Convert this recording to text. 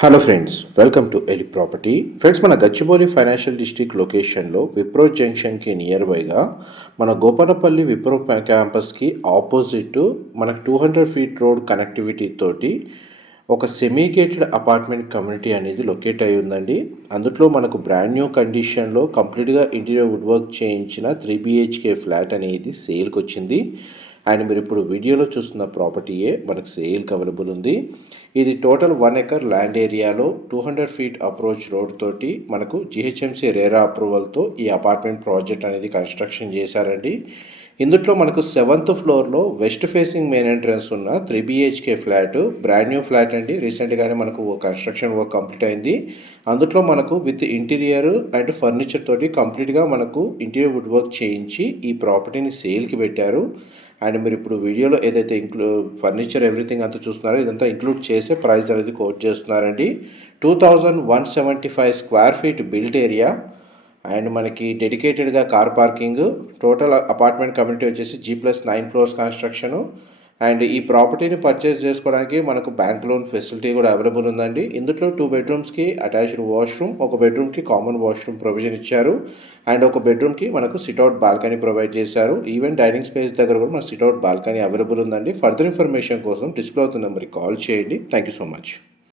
Hello friends welcome to ఎలి property friends మన Gachibowli financial district లొకేషన్లో విప్రో జంక్షన్కి నియర్ బైగా మన గోపాలపల్లి విప్రో క్యాంపస్కి ఆపోజిట్ మనకు two hundred feet road connectivity తోటి ఒక సెమీ గేటెడ్ అపార్ట్మెంట్ కమ్యూనిటీ అనేది లొకేట్ అయి ఉందండి. అందులో మనకు బ్రాండ్ న్యూ కండిషన్లో కంప్లీట్గా ఇంటీరియర్ వుడ్ వర్క్ చేయించిన త్రీ బిహెచ్కే ఫ్లాట్ అనేది సేల్కి వచ్చింది అండ్ మీరు ఇప్పుడు వీడియోలో చూస్తున్న ప్రాపర్టీయే మనకు సేల్కి అవైలబుల్ ఉంది. ఇది టోటల్ వన్ ఎకర్ ల్యాండ్ ఏరియాలో two hundred feet approach road తోటి మనకు జిహెచ్ఎంసీ రేరా అప్రూవల్తో ఈ అపార్ట్మెంట్ ప్రాజెక్ట్ అనేది కన్స్ట్రక్షన్ చేశారండి. ఇందులో మనకు సెవెంత్ ఫ్లోర్లో వెస్ట్ ఫేసింగ్ మెయిన్ ఎంట్రన్స్ ఉన్న three BHK flat brand new flat అండి. రీసెంట్గానే మనకు కన్స్ట్రక్షన్ వర్క్ కంప్లీట్ అయింది. అందులో మనకు విత్ ఇంటీరియర్ అండ్ ఫర్నిచర్ తోటి కంప్లీట్గా మనకు ఇంటీరియర్ వుడ్ వర్క్ చేయించి ఈ ప్రాపర్టీని సేల్కి పెట్టారు. అండ్ మీరు ఇప్పుడు వీడియోలో ఏదైతే ఇంక్లూ ఫర్నిచర్ ఎవ్రీథింగ్ అంతా చూస్తున్నారో ఇదంతా ఇంక్లూడ్ చేసే ప్రైస్ అనేది కోట్ చేస్తున్నారండి. Two thousand one seventy five square feet built area and మనకి డెడికేటెడ్గా car parking total apartment community వచ్చేసి G plus nine floors construction and ఈ ప్రాపర్టీని పర్చేస్ చేసుకోవడానికి మనకు బ్యాంక్ లోన్ ఫెసిలిటీ కూడా అవైలబుల్ ఉందండి. ఇందులో టూ బెడ్రూమ్స్కి అటాచ్డ్ వాష్రూమ్ ఒక బెడ్రూమ్కి కామన్ వాష్రూమ్ ప్రొవిజన్ ఇచ్చారు. అండ్ ఒక బెడ్రూమ్కి మనకు సిట్అవుట్ బాల్కనీ ప్రొవైడ్ చేశారు. ఈవెన్ డైనింగ్ స్పేస్ దగ్గర కూడా మనకు సిట్అవుట్ బాల్కనీ అవైలబుల్ ఉందండి. ఫర్దర్ ఇన్ఫర్మేషన్ కోసం డిస్ప్లే అవుతున్న నెంబర్కి కాల్ చేయండి. Thank you so much